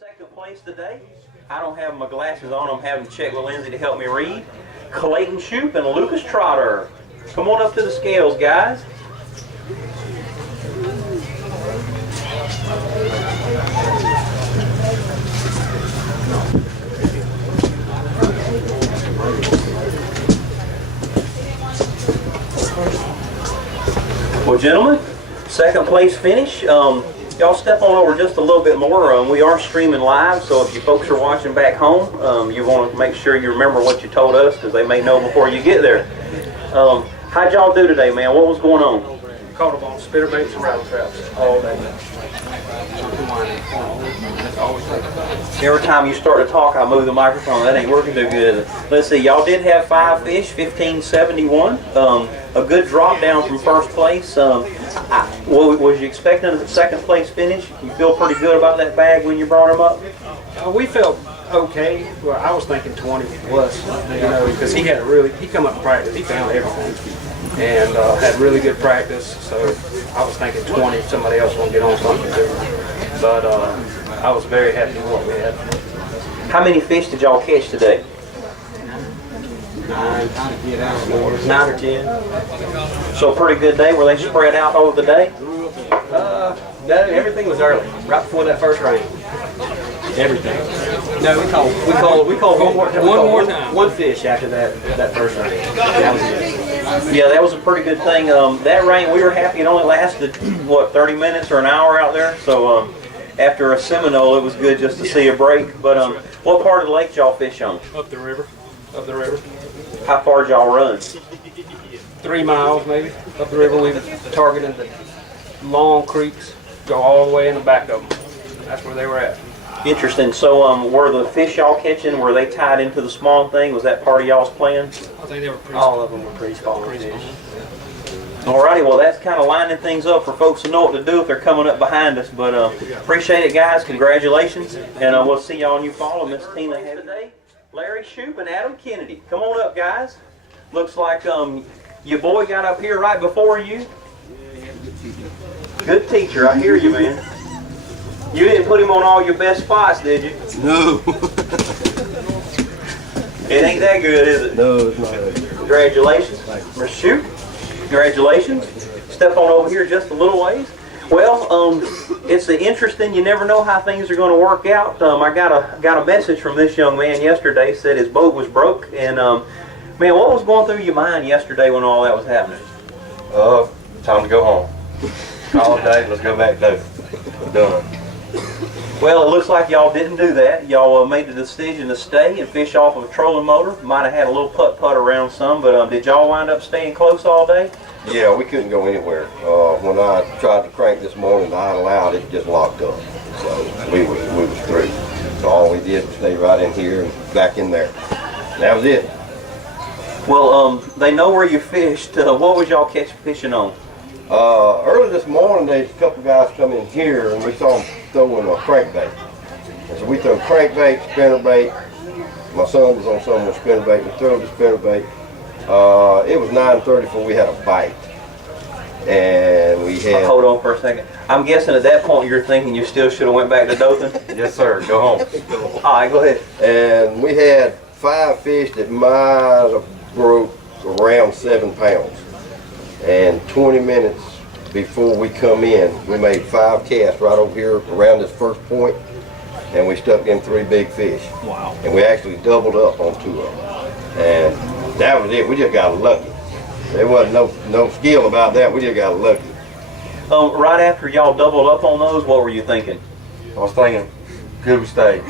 second place today, I don't have my glasses on. I'm having to check with Lindsay to help me read. Clayton Shoup and Lucas Trotter. Come on up to the scales, guys. Well, gentlemen, second place finish. Y'all step on over just a little bit more. We are streaming live, so if you folks are watching back home, you want to make sure you remember what you told us, because they may know before you get there. How'd y'all do today, man? What was going on? Caught them on spinnerbaits and rattle traps all day. Every time you start to talk, I move the microphone. That ain't working too good. Let's see, y'all did have 5 fish, 1571. A good drop down from first place. Was you expecting a second place finish? You feel pretty good about that bag when you brought him up? We felt okay. Well, I was thinking 20 plus, because he come up to practice. He found everything and had really good practice. So I was thinking 20. Somebody else won't get on something too. But I was very happy with what we had. How many fish did y'all catch today? 9 or 10. So a pretty good day. Were they spread out over the day? No, everything was early, right before that first rain. Everything. No, we called one more time. One fish after that first rain. That was it. Yeah, that was a pretty good thing. That rain, we were happy. It only lasted, what, 30 minutes or an hour out there? So after a Seminole, it was good just to see a break. But what part of the lake y'all fish on? Up the river. Up the river. How far did y'all run? 3 miles maybe. Up the river, we were targeting the long creeks, go all the way in the back of them. That's where they were at. Interesting. So were the fish y'all catching, were they tied into the small thing? Was that part of y'all's plan? I think they were pretty All of them were pretty small fish. Alrighty, well that's kind of lining things up for folks to know what to do if they're coming up behind us. But appreciate it, guys. Congratulations. And we'll see y'all when you follow Miss Tina ahead today. Larry Shoup and Adam Kennedy. Come on up, guys. Looks like your boy got up here right before you. Good teacher, I hear you, man. You didn't put him on all your best spots, did you? No. It ain't that good, is it? No, it's not. Congratulations, Mr. Shoup. Congratulations. Step on over here just a little ways. Well, it's interesting. You never know how things are going to work out. I got a message from this young man yesterday. Said his boat was broke, and man, what was going through your mind yesterday when all that was happening? Time to go home. All day, let's go back to done. Well, it looks like y'all didn't do that. Y'all made the decision to stay and fish off of a trolling motor. Might have had a little putt-putt around some, but did y'all wind up staying close all day? Yeah, we couldn't go anywhere. When I tried to crank this morning, the idle out, it just locked up. So we was through. So all we did was stay right in here and back in there. And that was it. Well, they know where you fished. What was y'all fishing on? Early this morning, there's a couple guys come in here and we saw them throwing a crankbait. And so we throw crankbait, spinnerbait. My son was on some with spinnerbait. We threw the spinnerbait. It was 9:30 before we had a bite. And we had... Hold on for a second. I'm guessing at that point you're thinking you still should have went back to Dothan? Yes, sir. Go home. All right, go ahead. And we had 5 fish that might have broke around 7 pounds. And 20 minutes before we come in, we made 5 casts right over here around this first point, and we stuck in 3 big fish. Wow. And we actually doubled up on 2 of them. And that was it. We just got lucky. There wasn't no skill about that. We just got lucky. Right after y'all doubled up on those, what were you thinking? I was thinking, good we stayed.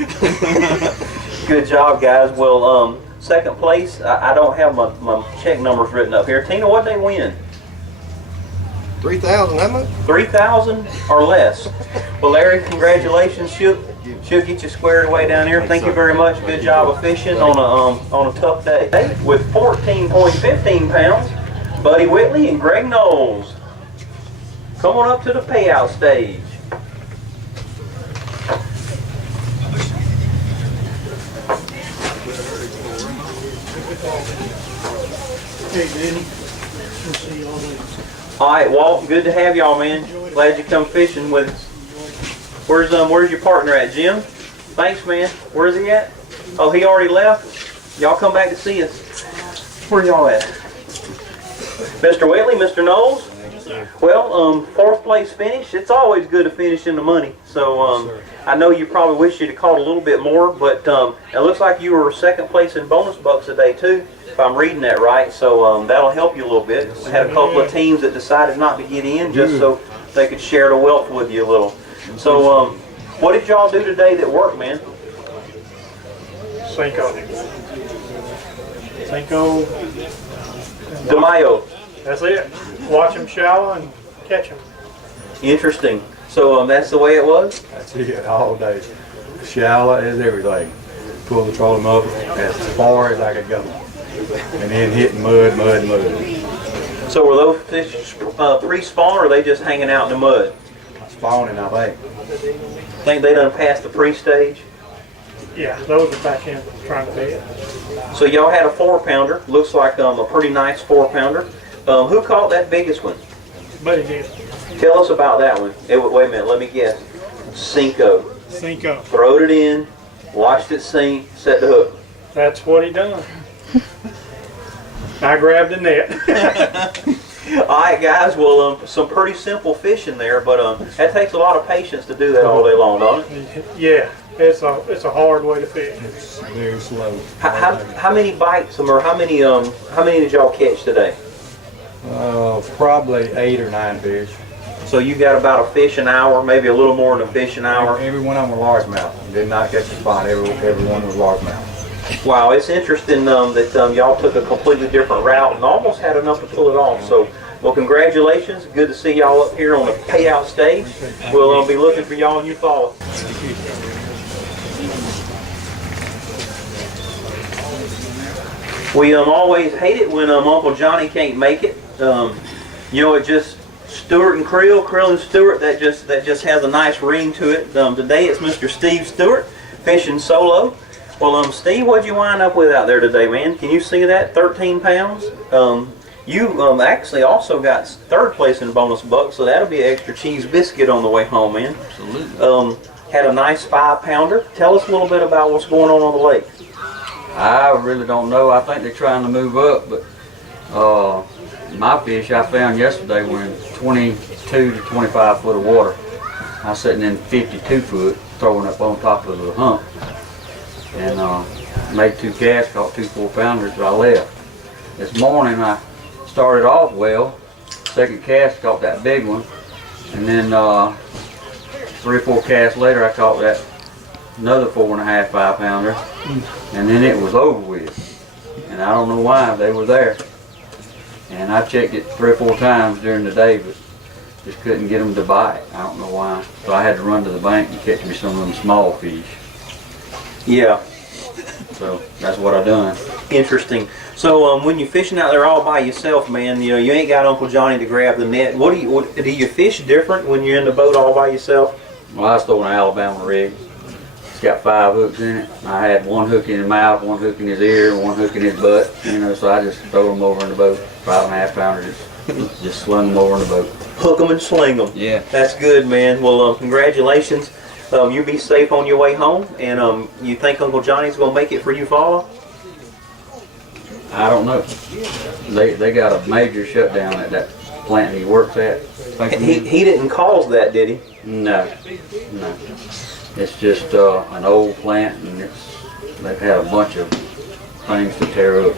Good job, guys. Well, second place, I don't have my check numbers written up here. Tina, what'd they win? 3,000, how much? 3,000 or less. Well, Larry, congratulations. She'll get you squared away down here. Thank you very much. Good job of fishing on a tough day. With 14.15 pounds, Buddy Whitley and Greg Knowles. Come on up to the payout stage. Hey, Danny. We'll see y'all later. All right, Walt, good to have y'all, man. Glad you come fishing with us. Where's your partner at, Jim? Thanks, man. Where's he at? Oh, he already left? Y'all come back to see us. Where y'all at? Mr. Whitley, Mr. Knowles? Well, fourth place finish. It's always good to finish in the money. So I know you probably wish you'd have caught a little bit more, but it looks like you were second place in bonus bucks today too, if I'm reading that right. So that'll help you a little bit. We had a couple of teams that decided not to get in just so they could share the wealth with you a little. So what did y'all do today that worked, man? Cinco. Cinco. DeMayo. That's it. Watch them shallow and catch them. Interesting. So that's the way it was? That's it, all day. Shallow is everything. Pull the trolling up as far as I could go. And then hitting mud. So were those fish pre-spawn or are they just hanging out in the mud? Spawning, I think. Think they done passed the pre-stage? Yeah, those are back in trying to bed. So y'all had a 4-pounder. Looks like a pretty nice 4-pounder. Who caught that biggest one? But he did. Tell us about that one. Wait a minute, let me guess. Cinco. Cinco. Throwed it in, watched it sink, set the hook. That's what he done. I grabbed the net. All right, guys. Well, some pretty simple fishing there, but that takes a lot of patience to do that all day long, don't it? Yeah, it's a hard way to fish. It's very slow. How many bites or how many did y'all catch today? Probably 8 or 9 fish. So you got about a fish an hour, maybe a little more than a fish an hour. Every one of them were largemouth. Did not catch a spot. Every one was largemouth. Wow, it's interesting that y'all took a completely different route and almost had enough to pull it off. So, well, congratulations. Good to see y'all up here on the payout stage. We'll be looking for y'all in Eufaula. We always hate it when Uncle Johnny can't make it. You know, it just Stewart and Krill and Stewart. That just has a nice ring to it. Today it's Mr. Steve Stewart fishing solo. Well, Steve, what'd you wind up with out there today, man? Can you see that? 13 pounds. You actually also got third place in bonus bucks, so that'll be an extra cheese biscuit on the way home, man. Absolutely. Had a nice 5-pounder. Tell us a little bit about what's going on the lake. I really don't know. I think they're trying to move up, but my fish I found yesterday were in 22 to 25 foot of water. I was sitting in 52 foot, throwing up on top of the hump. And made 2 casts, caught 2 4-pounders, but I left. This morning I started off well. Second cast, caught that big one. And then 3 or 4 casts later I caught that another 4.5 5-pounder. And then it was over with. And I don't know why, they were there. And I checked it 3 or 4 times during the day, but just couldn't get them to bite. I don't know why. So I had to run to the bank and catch me some of them small fish. Yeah. So that's what I done. Interesting. So when you're fishing out there all by yourself, man, you know you ain't got Uncle Johnny to grab the net. Do you fish different when you're in the boat all by yourself? Well, I stole an Alabama rig. It's got 5 hooks in it. I had 1 hook in his mouth, 1 hook in his ear, 1 hook in his butt. You know, so I just throw them over in the boat. 5.5 pounders. Just slung them over in the boat. Hook them and sling them. Yeah. That's good, man. Well, congratulations. You be safe on your way home, and you think Uncle Johnny's gonna make it for Eufaula? I don't know. They got a major shutdown at that plant he works at. He didn't cause that, did he? No. It's just an old plant, and they've had a bunch of things to tear up.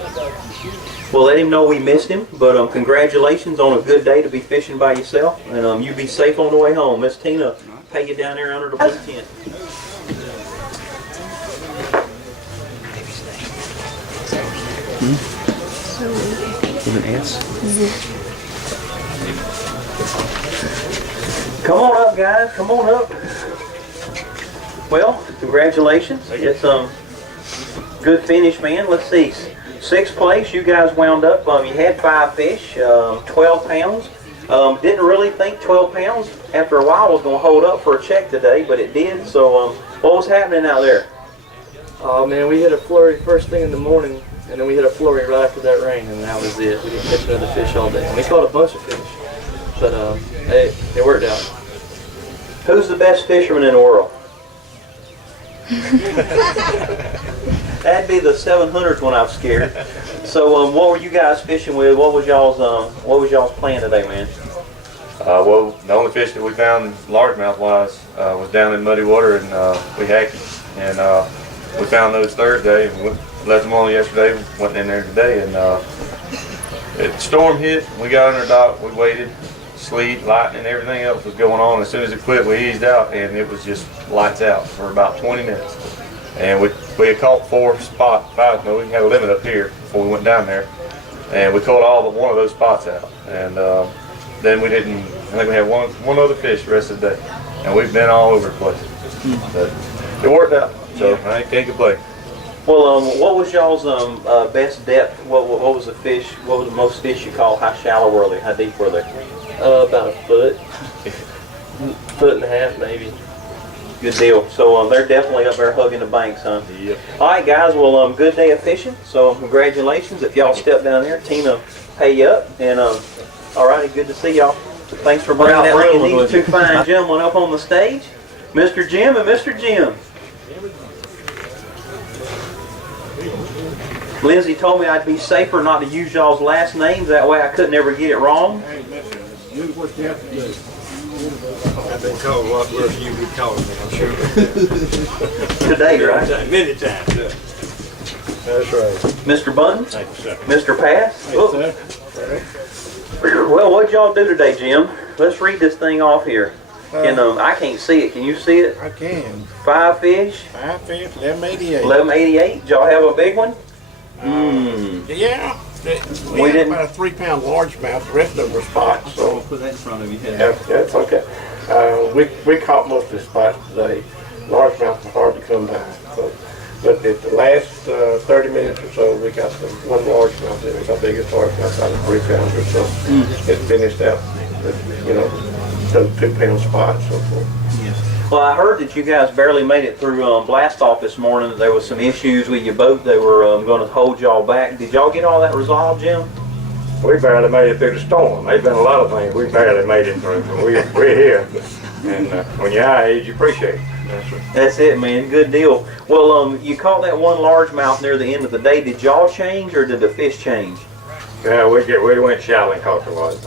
Well, let him know we missed him, but congratulations on a good day to be fishing by yourself, and you be safe on the way home. Miss Tina, pay you down there under the blue tent. With an S? Come on up, guys. Come on up. Well, congratulations. It's good finish, man. Let's see. 6th place, you guys wound up. You had 5 fish, 12 pounds. Didn't really think 12 pounds after a while was going to hold up for a check today, but it did. So what was happening out there? Oh man, we hit a flurry first thing in the morning, and then we hit a flurry right after that rain, and that was it. We didn't catch another fish all day. And we caught a bunch of fish, but hey, it worked out. Who's the best fisherman in the world? That'd be the 700th one I've scared. So, what were you guys fishing with? What was y'all's plan today, man? Well, the only fish that we found largemouth wise was down in Muddy Water and Weehakee. And we found those Thursday and left them on yesterday. Went in there today and the storm hit. We got under dock. We waited. Sleet, lightning, everything else was going on. As soon as it quit, we eased out and it was just lights out for about 20 minutes. And we had caught 5 spots. No, we had a limit up here before we went down there. And we caught all but one of those spots out. And then we didn't, I think we had one other fish the rest of the day. And we've been all over the place. But it worked out, so I can't complain. Well, what was y'all's best depth? What was the fish? What was the most fish you caught? How shallow were they? How deep were they? About a foot. Foot and a half, maybe. Good deal. So they're definitely up there hugging the banks, huh? Yep. All right, guys. Well, good day of fishing. So congratulations. If y'all step down there, Tina pay you up. And all righty, good to see y'all. Thanks for bringing these two fine gentlemen up on the stage, Mr. Jim and Mr. Jim. Lindsay told me I'd be safer not to use y'all's last names. That way I couldn't ever get it wrong. Hey, listen, do what you have to do. I've been called a lot worse than you be calling me, I'm sure. Today, right? Many times, yeah. That's right. Mr. Bunton? Thank you, sir. Mr. Pass? Thank you, sir. Well, what'd y'all do today, Jim? Let's read this thing off here. I can't see it. Can you see it? I can. 5 fish? 5 fish, 1188. 1188. Did y'all have a big one? Yeah. We We had didn't- about a 3-pound largemouth. The rest of them were spots. So Put that in front of you. yeah, that's okay. We caught most of the spots today. Largemouth was hard to come by. So, but at the last 30 minutes or so, we got the one largemouth. It was our biggest largemouth out of 3 pounds or so. It finished out, those 2-pound spots and so forth. Well, I heard that you guys barely made it through blast off this morning. There was some issues with your boat. They were going to hold y'all back. Did y'all get all that resolved, Jim? We barely made it through the storm. There's been a lot of things we barely made it through. We're here, and when you're our age, you appreciate it. That's it, man. Good deal. Well, you caught that one largemouth near the end of the day. Did y'all change or did the fish change? Yeah, we went shallow and caught the lot,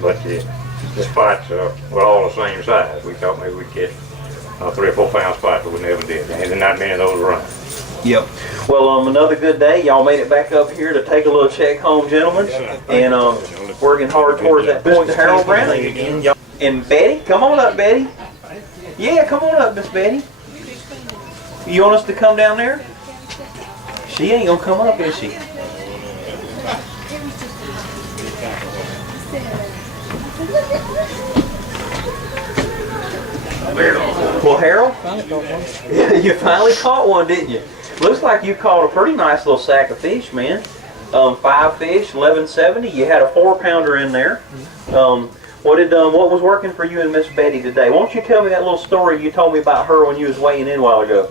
but the spots were all the same size. We thought maybe we'd get 3 or 4 pound spots, but we never did. And not many of those run. Yep. Well, another good day. Y'all made it back up here to take a little check home, gentlemen, and working hard towards that point. Harold Brown and Betty, come on up, Betty. Yeah, come on up, Miss Betty. You want us to come down there? She ain't gonna come up, is she? Well, Harold, you finally caught one, didn't you? Looks like you caught a pretty nice little sack of fish, man. 5 fish, 1170. You had a 4-pounder in there. What was working for you and Miss Betty today? Won't you tell me that little story you told me about her when you was weighing in a while ago?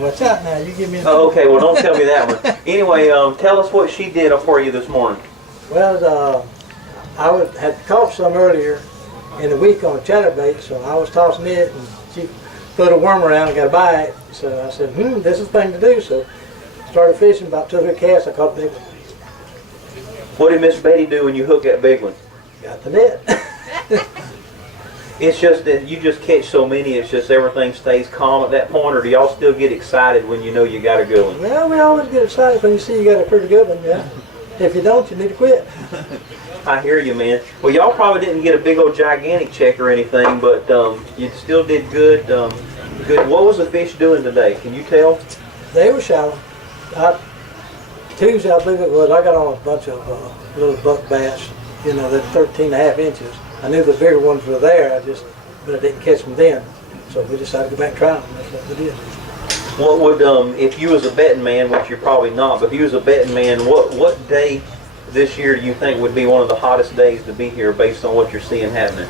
What's up now? You give me a Oh, okay, well, don't tell me that one. Anyway, tell us what she did for you this morning. Well, had caught some earlier in the week on a chatterbait, so I was tossing it, and she put a worm around and got a bite. So I said, this is the thing to do. So started fishing, about 2 or 3 casts, I caught a big one. What did Miss Betty do when you hooked that big one? Got the net. It's just that you just catch so many, it's just everything stays calm at that point, or do y'all still get excited when you know you got a good one? Well, we always get excited when you see you got a pretty good one, yeah. If you don't, you need to quit. I hear you, man. Well, y'all probably didn't get a big old gigantic check or anything, but you still did good. Good. What was the fish doing today? Can you tell? They were shallow. Tuesday, I believe it was, I got on a bunch of little buck bass, they're 13.5 inches. I knew the bigger ones were there, but I didn't catch them then. So we decided to go back and try them. That's what we did. What would, if you was a betting man, which you're probably not, but if you was a betting man, what day this year do you think would be one of the hottest days to be here based on what you're seeing happening?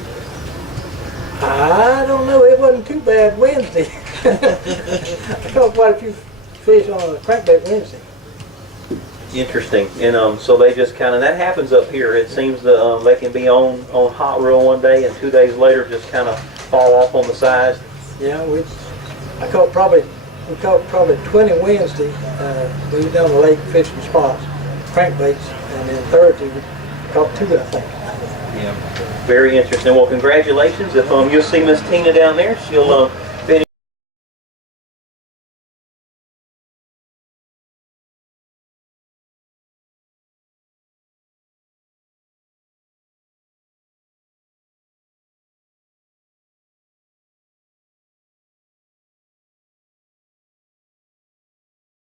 I don't know. It wasn't too bad Wednesday. I caught quite a few fish on a crankbait Wednesday. Interesting. And so they just kind of, that happens up here. It seems that they can be on hot reel one day and 2 days later just kind of fall off on the sides. Yeah, I caught we caught probably 20 Wednesday. We were down the lake fishing spots, crankbaits, and then Thursday we caught 2, I think. Very interesting. Well, congratulations. If you'll see Miss Tina down there, she'll